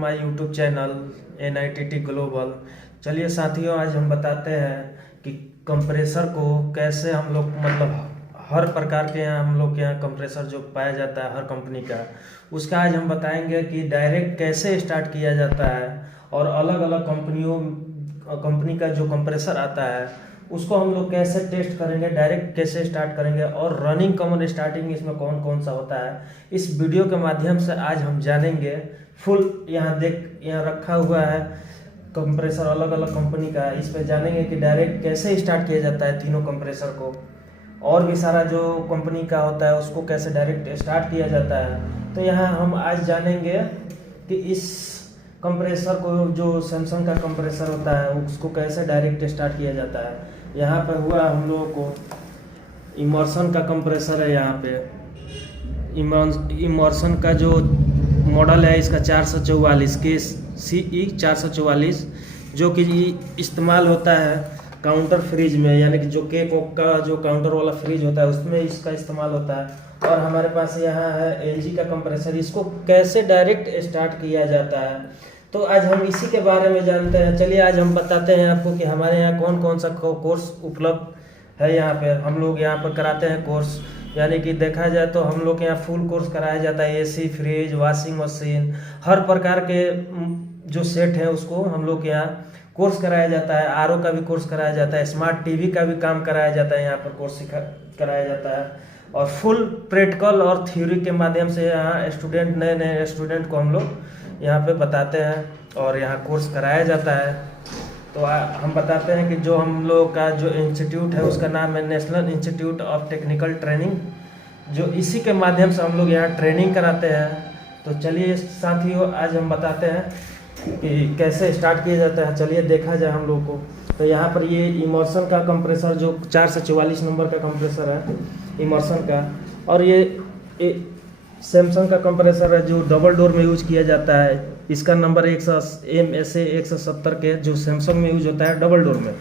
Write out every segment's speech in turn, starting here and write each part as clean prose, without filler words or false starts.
My YouTube channel NITT global. चलिए साथियों, आज हम बताते हैं कि कंप्रेसर को कैसे हम लोग हर प्रकार के यहाँ हम लोग के यहाँ कंप्रेसर जो पाया जाता है हर कंपनी का, उसका आज हम बताएंगे कि डायरेक्ट कैसे स्टार्ट किया जाता है और अलग अलग कंपनी का जो कंप्रेसर आता है उसको हम लोग कैसे टेस्ट करेंगे, डायरेक्ट कैसे स्टार्ट करेंगे और रनिंग कॉमन स्टार्टिंग इसमें कौन कौन सा होता है। इस वीडियो के माध्यम से आज हम जानेंगे फुल। यहाँ रखा हुआ है कंप्रेसर अलग अलग कंपनी का, इस पे जानेंगे कि डायरेक्ट कैसे स्टार्ट किया जाता है तीनों कंप्रेसर को, और भी सारा जो कंपनी का होता है उसको कैसे डायरेक्ट स्टार्ट किया जाता है। तो यहाँ हम आज जानेंगे कि इस कंप्रेसर को, जो सैमसंग का कंप्रेसर होता है, उसको कैसे डायरेक्ट स्टार्ट किया जाता है। यहाँ पर हुआ हम लोगों को इमर्सन का कंप्रेसर है। यहाँ पे इमर्सन का जो मॉडल है इसका 444 के CE 444, जो कि इस्तेमाल होता है काउंटर फ्रिज में, यानी कि जो केक वोक का जो काउंटर वाला फ्रिज होता है उसमें इसका इस्तेमाल होता है। और हमारे पास यहाँ है LG का कंप्रेसर, इसको कैसे डायरेक्ट स्टार्ट किया जाता है, तो आज हम इसी के बारे में जानते हैं। चलिए आज हम बताते हैं आपको कि हमारे यहाँ कौन कौन सा कोर्स उपलब्ध है। यहाँ पे हम लोग यहाँ पर कराते हैं कोर्स, यानी कि देखा जाए तो हम लोग के यहाँ फुल कोर्स कराया जाता है। AC, फ्रिज, वॉशिंग मशीन, हर प्रकार के जो सेट है उसको हम लोग के यहाँ कोर्स कराया जाता है। RO का भी कोर्स कराया जाता है, स्मार्ट TV का भी काम कराया जाता है, यहाँ पर कोर्स कराया जाता है। और फुल प्रैक्टिकल और थ्योरी के माध्यम से यहाँ स्टूडेंट, नए नए स्टूडेंट को हम लोग यहाँ पे बताते हैं और यहाँ कोर्स कराया जाता है। तो हम बताते हैं कि जो हम लोग का जो इंस्टीट्यूट है उसका नाम है national institute of technical training, जो इसी के माध्यम से हम लोग यहाँ ट्रेनिंग कराते हैं। तो चलिए साथियों, आज हम बताते हैं कि कैसे स्टार्ट किया जाता है। चलिए देखा जाए हम लोग को। तो यहाँ पर ये इमर्सन का कंप्रेसर, जो 444 नंबर का कंप्रेसर है इमर्सन का, और ये सैमसंग का कंप्रेसर है जो डबल डोर में यूज किया जाता है। इसका नंबर MSA 170 के जो सैमसंग में यूज होता है डबल डोर में।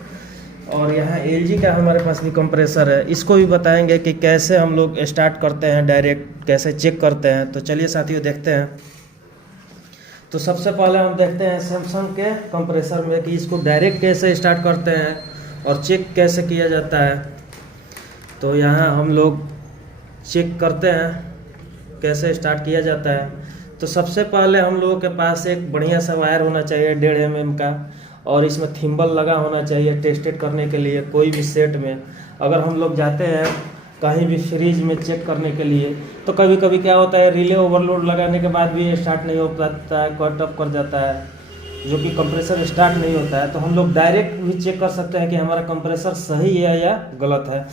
और यहाँ LG का हमारे पास भी कंप्रेसर है, इसको भी बताएंगे कि कैसे हम लोग स्टार्ट करते हैं, डायरेक्ट कैसे चेक करते हैं। तो चलिए साथियों देखते हैं। तो सबसे पहले हम देखते हैं सैमसंग के कंप्रेसर में कि इसको डायरेक्ट कैसे स्टार्ट करते हैं और चेक कैसे किया जाता है। तो यहाँ हम लोग चेक करते हैं कैसे स्टार्ट किया जाता है। तो सबसे पहले हम लोगों के पास एक बढ़िया सा वायर होना चाहिए 1.5 mm का, और इसमें थिम्बल लगा होना चाहिए टेस्टेड करने के लिए। कोई भी सेट में अगर हम लोग जाते हैं कहीं भी फ्रिज में चेक करने के लिए, तो कभी कभी क्या होता है, रिले ओवरलोड लगाने के बाद भी स्टार्ट नहीं हो पाता है, कट ऑफ कर जाता है, जो कि कंप्रेसर स्टार्ट नहीं होता है। तो हम लोग डायरेक्ट भी चेक कर सकते हैं कि हमारा कंप्रेसर सही है या गलत है,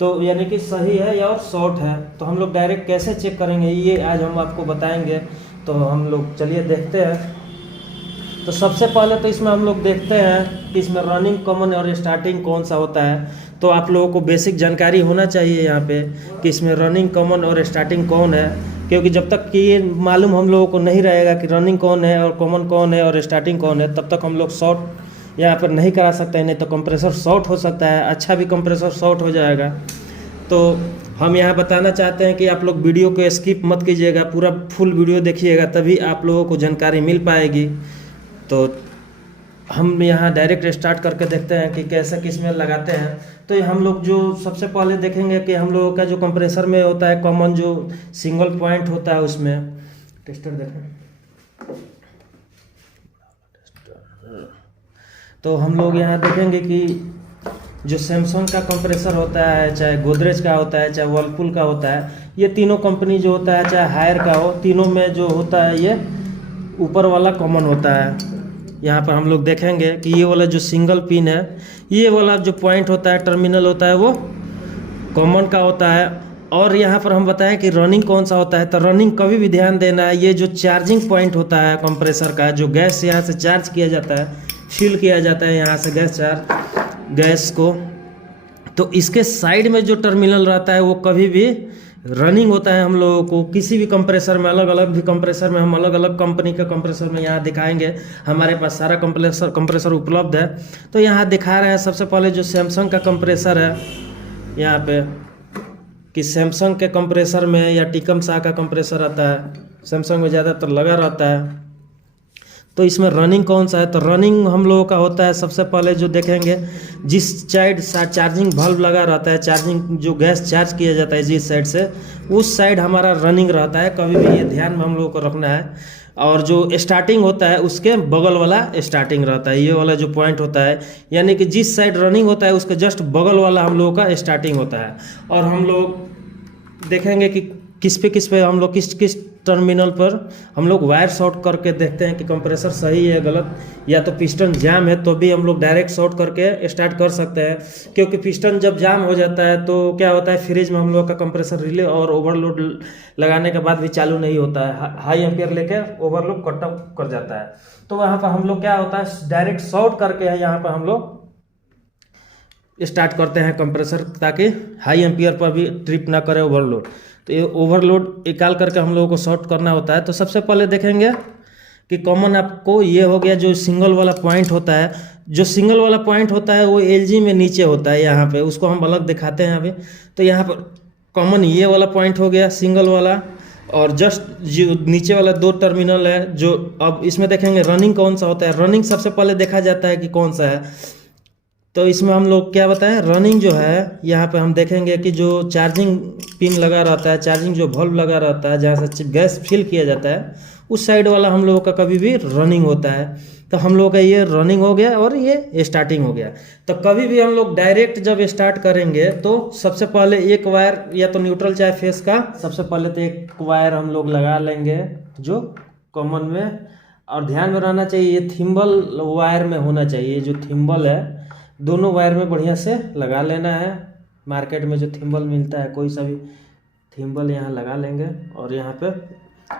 तो यानी कि सही है या और शॉर्ट है। तो हम लोग डायरेक्ट कैसे चेक करेंगे ये आज हम आपको बताएंगे। तो हम लोग चलिए देखते हैं। तो सबसे पहले तो इसमें हम लोग देखते हैं कि इसमें रनिंग, कॉमन और स्टार्टिंग कौन सा होता है। तो आप लोगों को बेसिक जानकारी होना चाहिए यहाँ पे कि इसमें रनिंग, कॉमन और स्टार्टिंग कौन है, क्योंकि जब तक कि ये मालूम हम लोगों को नहीं रहेगा कि रनिंग कौन है और कॉमन कौन है और स्टार्टिंग कौन है, तब तक हम लोग शॉर्ट यहाँ पर नहीं करा सकते हैं। नहीं तो कंप्रेसर शॉर्ट हो सकता है, अच्छा भी कंप्रेसर शॉर्ट हो जाएगा। तो हम यहाँ बताना चाहते हैं कि आप लोग वीडियो को स्किप मत कीजिएगा, पूरा फुल वीडियो देखिएगा, तभी आप लोगों को जानकारी मिल पाएगी। तो हम यहाँ डायरेक्ट स्टार्ट करके देखते हैं कि कैसे किस में लगाते हैं। तो हम लोग जो सबसे पहले देखेंगे कि हम लोगों का जो कंप्रेसर में होता है कॉमन, जो सिंगल पॉइंट होता है, उसमें टेस्टर देखें। तो हम लोग यहाँ देखेंगे कि जो सैमसंग का कंप्रेसर होता है, चाहे गोदरेज का होता है, चाहे वर्लपूल का होता है, ये तीनों कंपनी जो होता है, चाहे हायर का हो, तीनों में जो होता है ये ऊपर वाला कॉमन होता है। यहाँ पर हम लोग देखेंगे कि ये वाला जो सिंगल पिन है, ये वाला जो पॉइंट होता है, टर्मिनल होता है, वो कॉमन का होता है। और यहाँ पर हम बताएं कि रनिंग कौन सा होता है। तो रनिंग कभी भी ध्यान देना है, ये जो चार्जिंग पॉइंट होता है कंप्रेसर का, जो गैस यहाँ से चार्ज किया जाता है, फिल किया जाता है यहाँ से गैस को, तो इसके साइड में जो टर्मिनल रहता है वो कभी भी रनिंग होता है। हम लोगों को किसी भी कंप्रेसर में, अलग अलग भी कंप्रेसर में, हम अलग अलग कंपनी का कंप्रेसर में यहाँ दिखाएंगे। हमारे पास सारा कंप्रेसर उपलब्ध है। तो यहाँ दिखा रहे हैं सबसे पहले जो सैमसंग का कंप्रेसर है, यहाँ पे कि सैमसंग के कंप्रेसर में या टिकम शाह का कंप्रेसर आता है, सैमसंग में ज़्यादातर लगा रहता है। तो इसमें रनिंग कौन सा है, तो रनिंग हम लोगों का होता है सबसे पहले जो देखेंगे जिस साइड चार्जिंग बल्ब लगा रहता है, चार्जिंग जो गैस चार्ज किया जाता है जिस साइड से, उस साइड हमारा रनिंग रहता है, कभी भी ये ध्यान में हम लोगों को रखना है। और जो स्टार्टिंग होता है उसके बगल वाला स्टार्टिंग रहता है, ये वाला जो पॉइंट होता है, यानी कि जिस साइड रनिंग होता है उसके जस्ट बगल वाला हम लोगों का स्टार्टिंग होता है। और हम लोग देखेंगे कि किस पे हम लोग किस टर्मिनल पर हम लोग वायर शॉर्ट करके देखते हैं कि कंप्रेसर सही है गलत, या तो पिस्टन जाम है तो भी हम लोग डायरेक्ट शॉर्ट करके स्टार्ट कर सकते हैं। क्योंकि पिस्टन जब जाम हो जाता है तो क्या होता है, फ्रिज में हम लोग का कंप्रेसर रिले और ओवरलोड लगाने के बाद भी चालू नहीं होता है, हाई एम्पियर लेके ओवरलोड कट ऑफ कर जाता है। तो वहाँ पर हम लोग क्या होता है, डायरेक्ट शॉर्ट करके यहाँ पर हम लोग स्टार्ट करते हैं कंप्रेसर, ताकि हाई एम्पियर पर भी ट्रिप ना करे ओवरलोड। तो ये ओवरलोड निकाल करके हम लोगों को शॉर्ट करना होता है। तो सबसे पहले देखेंगे कि कॉमन आपको ये हो गया, जो सिंगल वाला पॉइंट होता है, जो सिंगल वाला पॉइंट होता है वो एलजी में नीचे होता है, यहाँ पे उसको हम अलग दिखाते हैं अभी। तो यहाँ पर कॉमन ये वाला पॉइंट हो गया सिंगल वाला, और जस्ट जो नीचे वाला 2 टर्मिनल है। जो अब इसमें देखेंगे रनिंग कौन सा होता है, रनिंग सबसे पहले देखा जाता है कि कौन सा है। तो इसमें हम लोग क्या बताएं, रनिंग जो है यहाँ पे हम देखेंगे कि जो चार्जिंग पिन लगा रहता है, चार्जिंग जो बल्ब लगा रहता है जहाँ से गैस फिल किया जाता है, उस साइड वाला हम लोगों का कभी भी रनिंग होता है। तो हम लोगों का ये रनिंग हो गया और ये स्टार्टिंग हो गया। तो कभी भी हम लोग डायरेक्ट जब स्टार्ट करेंगे तो सबसे पहले एक वायर, या तो न्यूट्रल चाहे फेस का, सबसे पहले तो एक वायर हम लोग लगा लेंगे जो कॉमन में। और ध्यान में रहना चाहिए ये थिम्बल वायर में होना चाहिए, जो थिम्बल है दोनों वायर में बढ़िया से लगा लेना है। मार्केट में जो थिम्बल मिलता है कोई सा भी थिम्बल यहाँ लगा लेंगे और यहाँ पे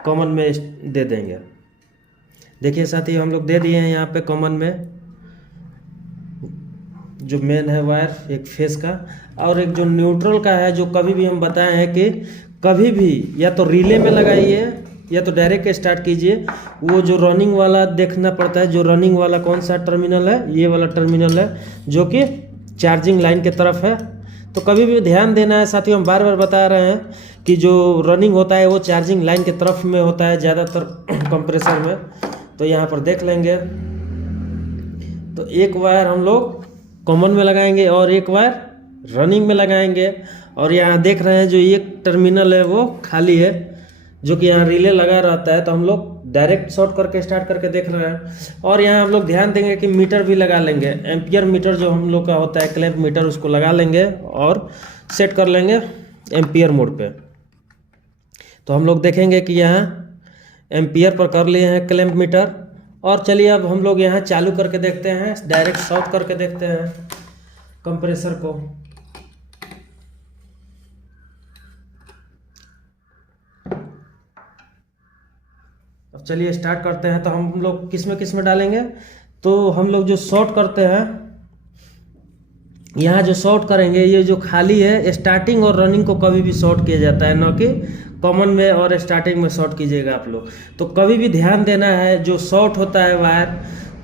कॉमन में दे देंगे। देखिए साथी हम लोग दे दिए हैं यहाँ पे कॉमन में, जो मेन है वायर एक फेस का, और एक जो न्यूट्रल का है, जो कभी भी हम बताए हैं कि कभी भी या तो रिले में लगाइए या तो डायरेक्ट स्टार्ट कीजिए। वो जो रनिंग वाला देखना पड़ता है, जो रनिंग वाला कौन सा टर्मिनल है, ये वाला टर्मिनल है जो कि चार्जिंग लाइन के तरफ है। तो कभी भी ध्यान देना है साथियों, हम बार बार बता रहे हैं कि जो रनिंग होता है वो चार्जिंग लाइन के तरफ में होता है ज़्यादातर कंप्रेसर में। तो यहाँ पर देख लेंगे, तो एक वायर हम लोग कॉमन में लगाएंगे और एक वायर रनिंग में लगाएंगे। और यहाँ देख रहे हैं जो एक टर्मिनल है वो खाली है, जो कि यहाँ रिले लगा रहता है। तो हम लोग डायरेक्ट शॉर्ट करके स्टार्ट करके देख रहे हैं। और यहाँ हम लोग ध्यान देंगे कि मीटर भी लगा लेंगे, एम्पियर मीटर जो हम लोग का होता है क्लैंप मीटर, उसको लगा लेंगे और सेट कर लेंगे एम्पियर मोड पे। तो हम लोग देखेंगे कि यहाँ एम्पियर पर कर लिए हैं क्लैंप मीटर। और चलिए अब हम लोग यहाँ चालू करके देखते हैं, डायरेक्ट शॉर्ट करके देखते हैं कंप्रेसर को। अब चलिए स्टार्ट करते हैं। तो हम लोग किस में डालेंगे, तो हम लोग जो शॉर्ट करते हैं, यहाँ जो शॉर्ट करेंगे, ये जो खाली है स्टार्टिंग और रनिंग को कभी भी शॉर्ट किया जाता है, न कि कॉमन में और स्टार्टिंग में शॉर्ट कीजिएगा आप लोग। तो कभी भी ध्यान देना है, जो शॉर्ट होता है वायर,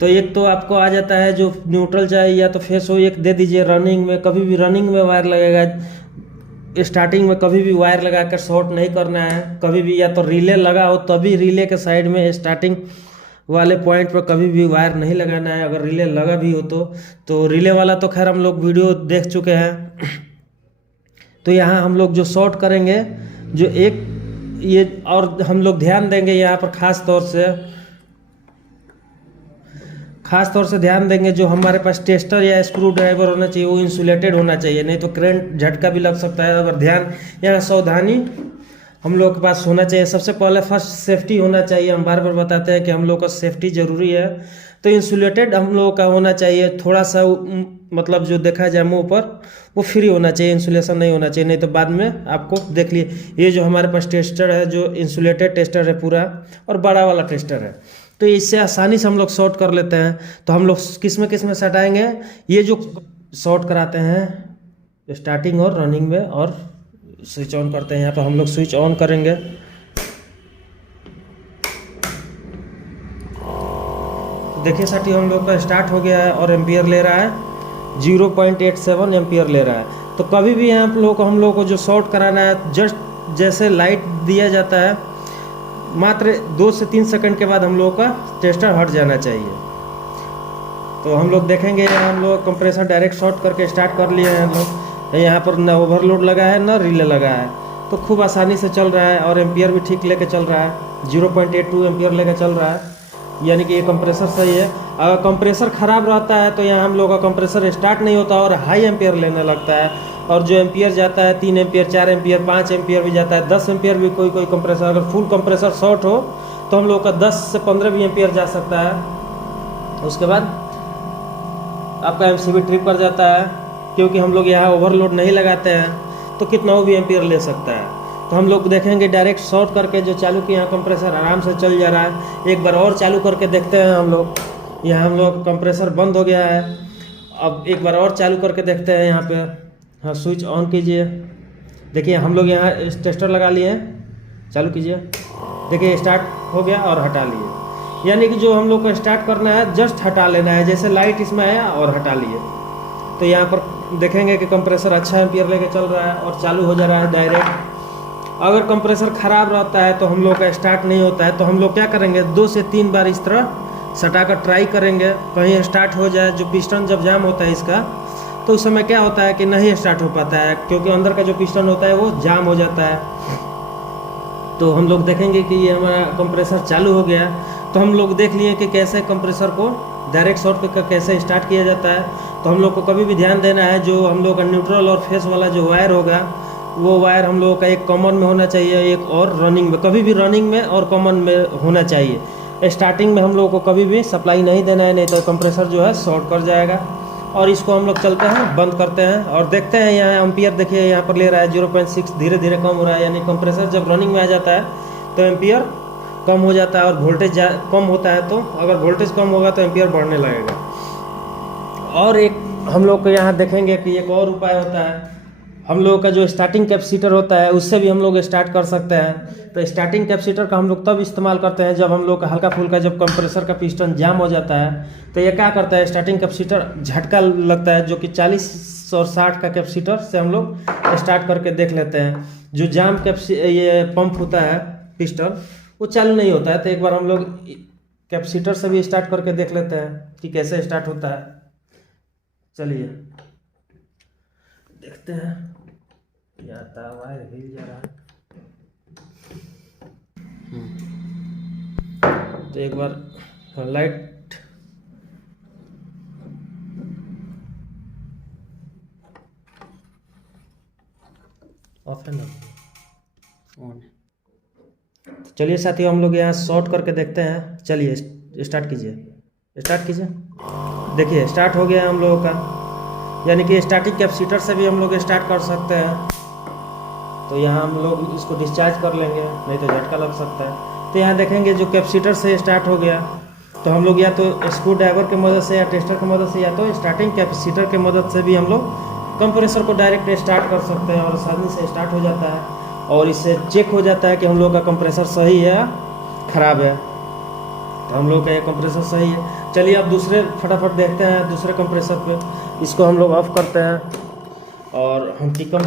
तो एक तो आपको आ जाता है जो न्यूट्रल चाहिए या तो फेस हो, एक दे दीजिए रनिंग में। कभी भी रनिंग में वायर लगेगा, स्टार्टिंग में कभी भी वायर लगा कर शॉर्ट नहीं करना है। कभी भी या तो रिले लगा हो तभी रिले के साइड में स्टार्टिंग वाले पॉइंट पर कभी भी वायर नहीं लगाना है। अगर रिले लगा भी हो तो रिले वाला तो खैर हम लोग वीडियो देख चुके हैं। तो यहाँ हम लोग जो शॉर्ट करेंगे, जो एक ये, और हम लोग ध्यान देंगे यहाँ पर खास तौर से ध्यान देंगे, जो हमारे पास टेस्टर या स्क्रू ड्राइवर होना चाहिए वो इंसुलेटेड होना चाहिए, नहीं तो करंट झटका भी लग सकता है। अगर ध्यान, यहाँ सावधानी हम लोग के पास होना चाहिए। सबसे पहले फर्स्ट सेफ्टी होना चाहिए, हम बार बार बताते हैं कि हम लोग का सेफ्टी ज़रूरी है। तो इंसुलेटेड हम लोगों का होना चाहिए, थोड़ा सा मतलब जो देखा जाए मुँह पर वो फ्री होना चाहिए, इंसुलेशन नहीं होना चाहिए, नहीं तो बाद में आपको देख लिए। ये जो हमारे पास टेस्टर है, जो इंसुलेटेड टेस्टर है पूरा, और बड़ा वाला टेस्टर है, तो इससे आसानी से हम लोग शॉर्ट कर लेते हैं। तो हम लोग किस में सटाएंगे, ये जो शॉर्ट कराते हैं स्टार्टिंग और रनिंग में, और स्विच ऑन करते हैं। यहाँ पर हम लोग स्विच ऑन करेंगे, देखिए साथियों हम लोग का स्टार्ट हो गया है और एम्पियर ले रहा है 0.87 एम्पियर ले रहा है। तो कभी भी हम लोग को जो शॉर्ट कराना है, जस्ट जैसे लाइट दिया जाता है मात्र 2 से 3 सेकंड के बाद हम लोगों का टेस्टर हट जाना चाहिए। तो हम लोग देखेंगे हम लोग कंप्रेसर डायरेक्ट शॉर्ट करके स्टार्ट कर लिए हैं हम लोग। यहाँ पर ना ओवरलोड लगा है ना रिले लगा है, तो खूब आसानी से चल रहा है और एम्पियर भी ठीक लेके चल रहा है, 0.82 एम्पियर लेके चल रहा है, यानी कि ये कंप्रेसर सही है। अगर कंप्रेसर ख़राब रहता है तो यहाँ हम लोग का कंप्रेसर स्टार्ट नहीं होता और हाई एम्पियर लेने लगता है, और जो एम्पियर जाता है 3 एम्पियर 4 एम्पियर 5 एम्पियर भी जाता है, 10 एम्पियर भी कोई कंप्रेसर, अगर फुल कंप्रेसर शॉर्ट हो तो हम लोग का 10 से 15 भी एम्पियर जा सकता है। उसके बाद आपका एमसीबी ट्रिप कर जाता है, क्योंकि हम लोग यहाँ ओवरलोड नहीं लगाते हैं तो कितना भी एम्पियर ले सकता है। तो हम लोग देखेंगे डायरेक्ट शॉर्ट करके जो चालू किया यहाँ कंप्रेसर आराम से चल जा रहा है। एक बार और चालू करके देखते हैं हम लोग, यहाँ हम लोग कंप्रेसर बंद हो गया है। अब एक बार और चालू करके देखते हैं यहाँ पे, हाँ स्विच ऑन कीजिए। देखिए हम लोग यहाँ टेस्टर लगा लिए हैं, चालू कीजिए, देखिए स्टार्ट हो गया और हटा लिए। यानी कि जो हम लोग को स्टार्ट करना है जस्ट हटा लेना है, जैसे लाइट इसमें आया और हटा लिए। तो यहाँ पर देखेंगे कि कंप्रेसर अच्छा एम्पियर लेके चल रहा है और चालू हो जा रहा है डायरेक्ट। अगर कंप्रेसर ख़राब रहता है तो हम लोग का स्टार्ट नहीं होता है, तो हम लोग क्या करेंगे 2 से 3 बार इस तरह सटा कर ट्राई करेंगे, कहीं स्टार्ट हो जाए। जो पिस्टन जब जाम होता है इसका, तो उस समय क्या होता है कि नहीं स्टार्ट हो पाता है, क्योंकि अंदर का जो पिस्टन होता है वो जाम हो जाता है। तो हम लोग देखेंगे कि ये हमारा कंप्रेसर चालू हो गया। तो हम लोग देख लिए कि कैसे कंप्रेसर को डायरेक्ट शॉर्ट करके कैसे स्टार्ट किया जाता है। तो हम लोग को कभी भी ध्यान देना है, जो हम लोग का न्यूट्रल और फेस वाला जो वायर होगा, वो वायर हम लोगों का एक कॉमन में होना चाहिए, एक और रनिंग में, कभी भी रनिंग में और कॉमन में होना चाहिए। स्टार्टिंग में हम लोगों को कभी भी सप्लाई नहीं देना है, नहीं तो कंप्रेसर जो है शॉर्ट कर जाएगा। और इसको हम लोग चलते हैं, बंद करते हैं और देखते हैं यहाँ एम्पियर देखिए यहाँ पर ले रहा है 0.6, धीरे धीरे कम हो रहा है। यानी कंप्रेसर जब रनिंग में आ जाता है तो एम्पियर कम हो जाता है, और वोल्टेज कम होता है तो अगर वोल्टेज कम होगा तो एम्पियर बढ़ने लगेगा। और एक हम लोग को यहाँ देखेंगे कि एक और उपाय होता है, हम लोग का जो स्टार्टिंग कैपेसिटर होता है उससे भी हम लोग स्टार्ट कर सकते हैं। तो स्टार्टिंग कैपेसिटर का हम लोग तब इस्तेमाल करते हैं जब हम लोग का हल्का फुल्का जब कंप्रेसर का पिस्टन जाम हो जाता है। तो ये क्या करता है, स्टार्टिंग कैपेसिटर झटका लगता है, जो कि 40 और 60 का कैपेसिटर से हम लोग स्टार्ट करके देख लेते हैं। जो जाम ये पंप होता है पिस्टन, वो चालू नहीं होता है। तो एक बार हम लोग कैपेसिटर से भी स्टार्ट करके देख लेते हैं कि कैसे स्टार्ट होता है। चलिए देखते हैं, याता वायर हिल जा रहा है। तो एक बार लाइट ऑफ है ना, ऑन है। चलिए साथियों हम लोग यहाँ शॉर्ट करके देखते हैं। चलिए स्टार्ट कीजिए, स्टार्ट कीजिए। देखिए स्टार्ट हो गया हम लोगों का, यानी कि स्टार्टिंग कैपेसिटर से भी हम लोग स्टार्ट कर सकते हैं। तो यहाँ हम लोग इसको डिस्चार्ज कर लेंगे, नहीं तो झटका लग सकता है। तो यहाँ देखेंगे जो कैपेसिटर से स्टार्ट हो गया, तो हम लोग या तो स्क्रू ड्राइवर की मदद से या टेस्टर की मदद से या तो स्टार्टिंग कैपेसिटर की मदद से भी हम लोग कंप्रेसर को डायरेक्ट स्टार्ट कर सकते हैं और आसानी से स्टार्ट हो जाता है। और इससे चेक हो जाता है कि हम लोग का कंप्रेसर सही है या ख़राब है। तो हम लोग का ये कंप्रेसर सही है। चलिए अब दूसरे फटाफट देखते हैं दूसरे कंप्रेसर पे। इसको हम लोग ऑफ करते हैं और हम टिकम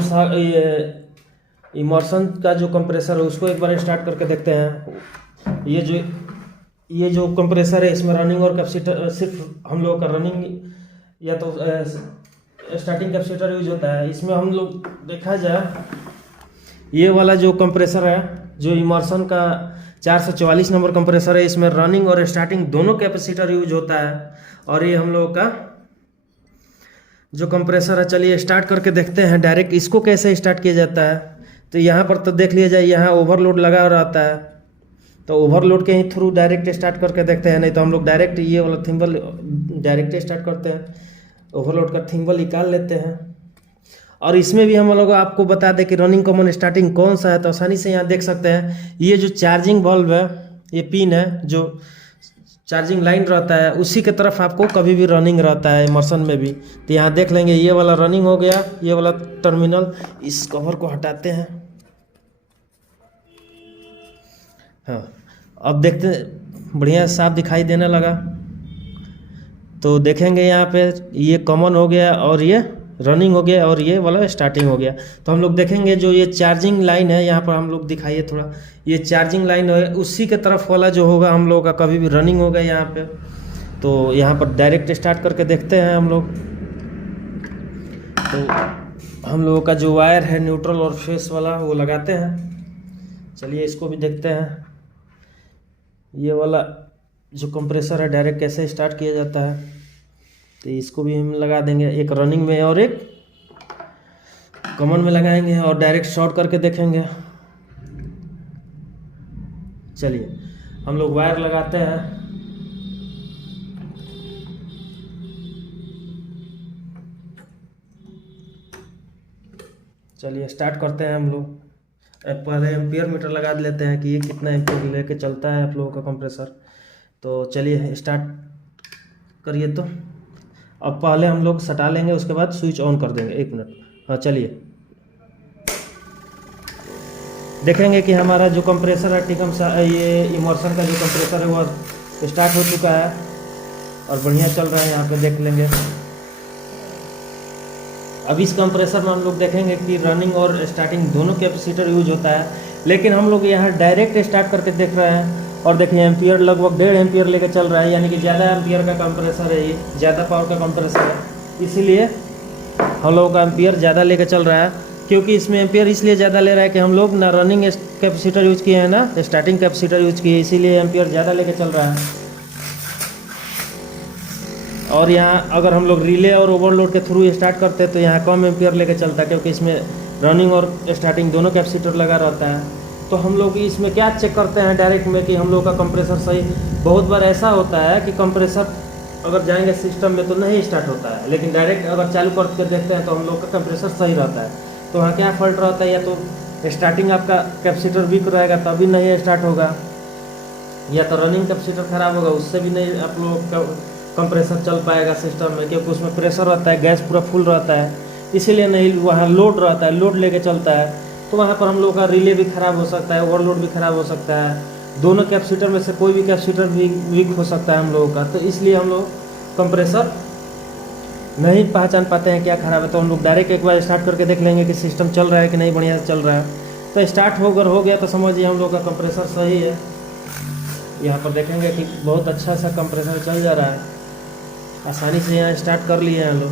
इमर्सन का जो कंप्रेसर है उसको एक बार स्टार्ट करके देखते हैं। ये जो कंप्रेसर है इसमें रनिंग और कैपेसिटर, सिर्फ हम लोग का रनिंग या तो स्टार्टिंग कैपेसिटर यूज होता है। इसमें हम लोग देखा जाए ये वाला जो कंप्रेसर है, जो इमर्सन का 444 नंबर कंप्रेसर है, इसमें रनिंग और स्टार्टिंग दोनों कैपेसिटर यूज होता है। और ये हम लोग का जो कंप्रेसर है, चलिए स्टार्ट करके देखते हैं डायरेक्ट इसको कैसे स्टार्ट किया जाता है। तो यहाँ पर तो देख लिया जाए, यहाँ ओवरलोड लगा रहता है, तो ओवरलोड के ही थ्रू डायरेक्ट स्टार्ट करके देखते हैं। नहीं तो हम लोग डायरेक्ट ये वाला थिम्बल डायरेक्ट स्टार्ट करते हैं, ओवरलोड का थिम्बल निकाल लेते हैं। और इसमें भी हम लोग आपको बता दें कि रनिंग कॉमन स्टार्टिंग कौन सा है। तो आसानी से यहाँ देख सकते हैं, ये जो चार्जिंग बल्ब है, ये पिन है, जो चार्जिंग लाइन रहता है उसी के तरफ आपको कभी भी रनिंग रहता है इमर्सन में भी। तो यहाँ देख लेंगे ये वाला रनिंग हो गया, ये वाला टर्मिनल। इस कवर को हटाते हैं, हाँ अब देखते बढ़िया साफ दिखाई देने लगा। तो देखेंगे यहाँ पे ये कॉमन हो गया और ये रनिंग हो गया और ये वाला स्टार्टिंग हो गया। तो हम लोग देखेंगे जो ये चार्जिंग लाइन है यहाँ पर हम लोग दिखाइए थोड़ा, ये चार्जिंग लाइन है उसी के तरफ वाला जो होगा हम लोग का कभी भी रनिंग होगा यहाँ पे। तो यहाँ पर डायरेक्ट स्टार्ट करके देखते हैं हम लोग। तो हम लोगों का जो वायर है न्यूट्रल और फेस वाला वो लगाते हैं। चलिए इसको भी देखते हैं, ये वाला जो कंप्रेसर है डायरेक्ट कैसे स्टार्ट किया जाता है। तो इसको भी हम लगा देंगे, एक रनिंग में और एक कॉमन में लगाएंगे और डायरेक्ट शॉर्ट करके देखेंगे। चलिए हम लोग वायर लगाते हैं। चलिए स्टार्ट करते हैं हम लोग। पहले एम्पियर मीटर लगा लेते हैं कि ये कितना एम्पियर लेके चलता है आप लोगों का कंप्रेसर। तो चलिए स्टार्ट करिए। तो अब पहले हम लोग सटा लेंगे, उसके बाद स्विच ऑन कर देंगे। 1 मिनट। हाँ चलिए देखेंगे कि हमारा जो कंप्रेसर है टिकम सा ये इमर्सन का जो कंप्रेसर है वो स्टार्ट हो चुका है और बढ़िया चल रहा है। यहाँ पे देख लेंगे। अब इस कंप्रेसर में हम लोग देखेंगे कि रनिंग और स्टार्टिंग दोनों कैपेसिटर यूज होता है, लेकिन हम लोग यहाँ डायरेक्ट स्टार्ट करके देख रहे हैं और देखिए एम्पियर लगभग 1.5 एम्पियर लेकर चल रहा है, यानी कि ज़्यादा एम्पियर का कंप्रेसर है, ये ज़्यादा पावर का कंप्रेसर है, इसीलिए हम लोगों का एम्पियर ज़्यादा लेकर चल रहा है। क्योंकि इसमें एम्पियर इसलिए ज़्यादा ले रहा है कि हम लोग ना रनिंग कैपेसिटर यूज किए हैं ना स्टार्टिंग कैपेसिटर यूज किए, इसीलिए एम्पियर ज़्यादा लेकर चल रहा है। और यहाँ अगर हम लोग रिले और ओवरलोड के थ्रू स्टार्ट करते हैं तो यहाँ कम एम्पियर लेके चलता है, क्योंकि इसमें रनिंग और स्टार्टिंग दोनों कैपेसिटर लगा रहता है। तो हम लोग इसमें क्या चेक करते हैं डायरेक्ट में कि हम लोग का कंप्रेसर सही। बहुत बार ऐसा होता है कि कंप्रेसर अगर जाएंगे सिस्टम में तो नहीं स्टार्ट होता है, लेकिन डायरेक्ट अगर चालू करके देखते हैं तो हम लोग का कंप्रेसर सही रहता है। तो वहाँ क्या फॉल्ट रहता है, या तो स्टार्टिंग आपका कैपेसिटर वीक रहेगा तभी नहीं स्टार्ट होगा, या तो रनिंग कैपेसिटर खराब होगा उससे भी नहीं आप लोग का कंप्रेसर चल पाएगा सिस्टम में, क्योंकि उसमें प्रेशर रहता है, गैस पूरा फुल रहता है, इसीलिए नहीं। वहाँ लोड रहता है, लोड लेके चलता है, तो वहाँ पर हम लोग का रिले भी ख़राब हो सकता है, ओवरलोड भी ख़राब हो सकता है। दोनों कैपेसिटर में से कोई भी कैपेसिटर भी वीक हो सकता है हम लोगों का। तो इसलिए हम लोग कंप्रेसर नहीं पहचान पाते हैं क्या ख़राब है। तो हम लोग डायरेक्ट एक बार स्टार्ट करके देख लेंगे कि सिस्टम चल रहा है कि नहीं, बढ़िया से चल रहा है। तो स्टार्ट होकर हो गया तो समझिए हम लोग का कंप्रेसर सही है। यहाँ पर देखेंगे कि बहुत अच्छा सा कंप्रेसर चल जा रहा है, आसानी से यहाँ स्टार्ट कर लिए हैं हम लोग।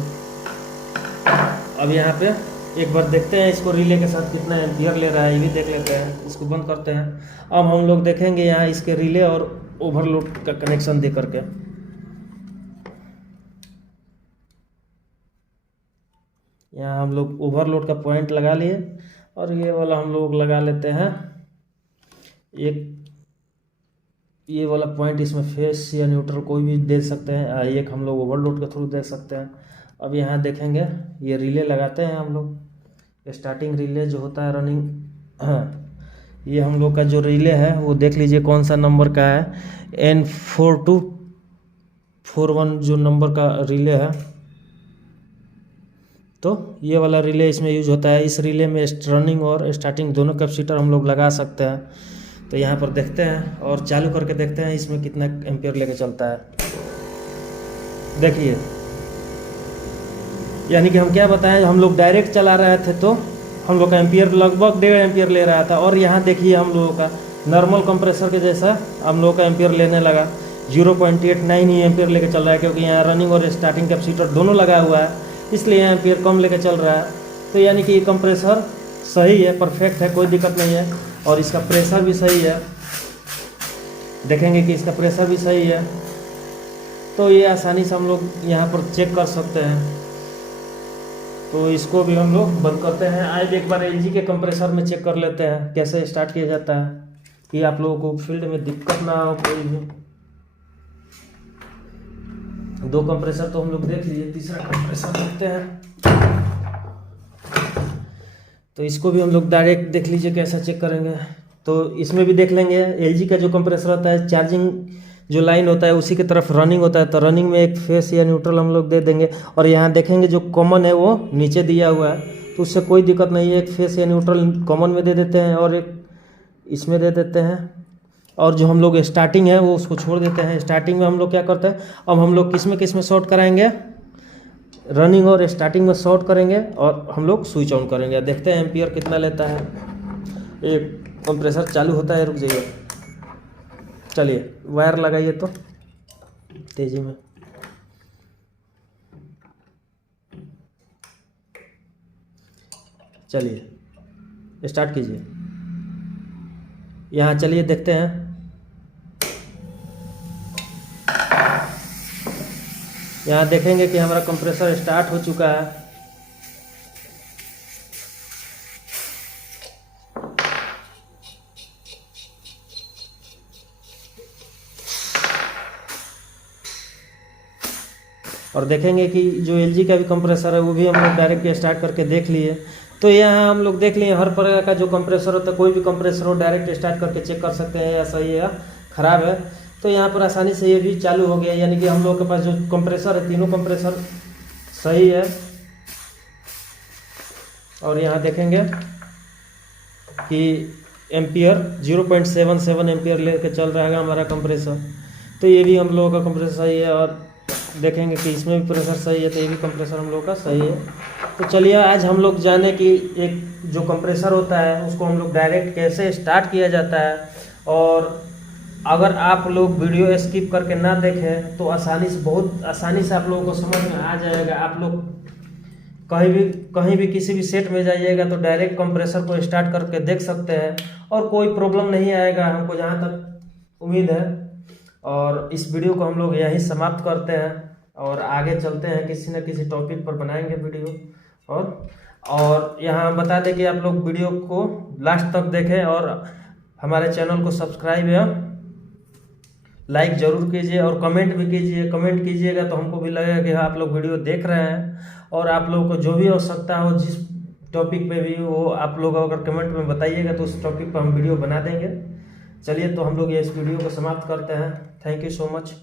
अब यहाँ पे एक बार देखते हैं इसको रिले के साथ कितना एम्पियर ले रहा है, ये भी देख लेते हैं। इसको बंद करते हैं। अब हम लोग देखेंगे यहाँ इसके रिले और ओवरलोड का कनेक्शन दे करके। यहाँ हम लोग ओवरलोड का पॉइंट लगा लिए और ये वाला हम लोग लगा लेते हैं एक, ये वाला पॉइंट इसमें फेस या न्यूट्रल कोई भी दे सकते हैं, एक हम लोग ओवरलोड के थ्रू दे सकते हैं। अब यहाँ देखेंगे ये रिले लगाते हैं हम लोग, स्टार्टिंग रिले जो होता है रनिंग। हाँ ये हम लोग का जो रिले है वो देख लीजिए कौन सा नंबर का है, N4241 जो नंबर का रिले है। तो ये वाला रिले इसमें यूज होता है। इस रिले में रनिंग और स्टार्टिंग दोनों कैपेसिटर हम लोग लगा सकते हैं। तो यहाँ पर देखते हैं और चालू करके देखते हैं इसमें कितना एम्पियर लेके चलता है। देखिए यानी कि हम क्या बताएं, हम लोग डायरेक्ट चला रहे थे तो हम लोग का एम्पियर लगभग 1.5 एम्पियर ले रहा था, और यहाँ देखिए हम लोगों का नॉर्मल कंप्रेसर के जैसा हम लोगों का एम्पियर लेने लगा 0.89 ही एम्पियर लेके चल रहा है, क्योंकि यहाँ रनिंग और स्टार्टिंग कैपेसिटर दोनों लगा हुआ है, इसलिए यहाँ एम्पियर कम लेके चल रहा है। तो यानी कि ये कंप्रेसर सही है, परफेक्ट है, कोई दिक्कत नहीं है। और इसका प्रेशर भी सही है, देखेंगे कि इसका प्रेशर भी सही है। तो ये आसानी से हम लोग यहाँ पर चेक कर सकते हैं। तो इसको भी हम लोग बंद करते हैं। आज एक बार एलजी के कंप्रेसर में चेक कर लेते हैं कैसे स्टार्ट किया जाता है, कि आप लोगों को फील्ड में दिक्कत ना हो कोई भी। 2 कंप्रेसर तो हम लोग देख लीजिए, तीसरा कंप्रेसर देखते हैं। तो इसको भी हम लोग डायरेक्ट देख लीजिए कैसा चेक करेंगे। तो इसमें भी देख लेंगे एलजी का जो कंप्रेसर होता है, चार्जिंग जो लाइन होता है उसी की तरफ रनिंग होता है, तो रनिंग में एक फेस या न्यूट्रल हम लोग दे देंगे। और यहाँ देखेंगे जो कॉमन है वो नीचे दिया हुआ है, तो उससे कोई दिक्कत नहीं है। एक फेस या न्यूट्रल कॉमन में दे देते हैं और एक इसमें दे देते हैं। और जो हम लोग स्टार्टिंग है वो उसको छोड़ देते हैं। स्टार्टिंग में हम लोग क्या करते हैं, अब हम लोग किस में शॉर्ट कराएंगे, रनिंग और स्टार्टिंग में शॉर्ट करेंगे और हम लोग स्विच ऑन करेंगे, देखते हैं एम्पियर कितना लेता है। ये कंप्रेसर चालू होता है, रुक जाइए, चलिए वायर लगाइए तो तेजी में। चलिए स्टार्ट कीजिए, यहाँ चलिए देखते हैं। यहाँ देखेंगे कि हमारा कंप्रेसर स्टार्ट हो चुका है। और देखेंगे कि जो एलजी का भी कंप्रेसर है वो भी हम लोग डायरेक्ट स्टार्ट करके देख लिए। तो यहाँ हम लोग देख लिए हर प्रकार का जो कंप्रेसर होता है, कोई भी कंप्रेसर हो डायरेक्ट स्टार्ट करके चेक कर सकते हैं या सही है या ख़राब है। तो यहाँ पर आसानी से ये भी चालू हो गया, यानी कि हम लोग के पास जो कंप्रेसर है तीनों कंप्रेसर सही है। और यहाँ देखेंगे कि एम्पियर 0.77 एम्पियर लेके चल रहा है हमारा कंप्रेसर। तो ये भी हम लोगों का कंप्रेसर सही है। और देखेंगे कि इसमें भी प्रेशर सही है, तो ये भी कंप्रेसर हम लोग का सही है। तो चलिए आज हम लोग जाने कि एक जो कंप्रेसर होता है उसको हम लोग डायरेक्ट कैसे स्टार्ट किया जाता है। और अगर आप लोग वीडियो स्किप करके ना देखें तो बहुत आसानी से आप लोगों को समझ में आ जाएगा। आप लोग कहीं भी किसी भी सेट में जाइएगा तो डायरेक्ट कंप्रेसर को स्टार्ट करके देख सकते हैं और कोई प्रॉब्लम नहीं आएगा, हमको जहाँ तक उम्मीद है। और इस वीडियो को हम लोग यहीं समाप्त करते हैं और आगे चलते हैं, किसी न किसी टॉपिक पर बनाएंगे वीडियो। और यहाँ बता दें कि आप लोग वीडियो को लास्ट तक देखें और हमारे चैनल को सब्सक्राइब या लाइक ज़रूर कीजिए और कमेंट भी कीजिए। कमेंट कीजिएगा तो हमको भी लगेगा कि आप लोग वीडियो देख रहे हैं। और आप लोगों को जो भी आवश्यकता हो जिस टॉपिक पे भी, वो आप लोग अगर कमेंट में बताइएगा तो उस टॉपिक पर हम वीडियो बना देंगे। चलिए तो हम लोग ये इस वीडियो को समाप्त करते हैं। Thank you so much.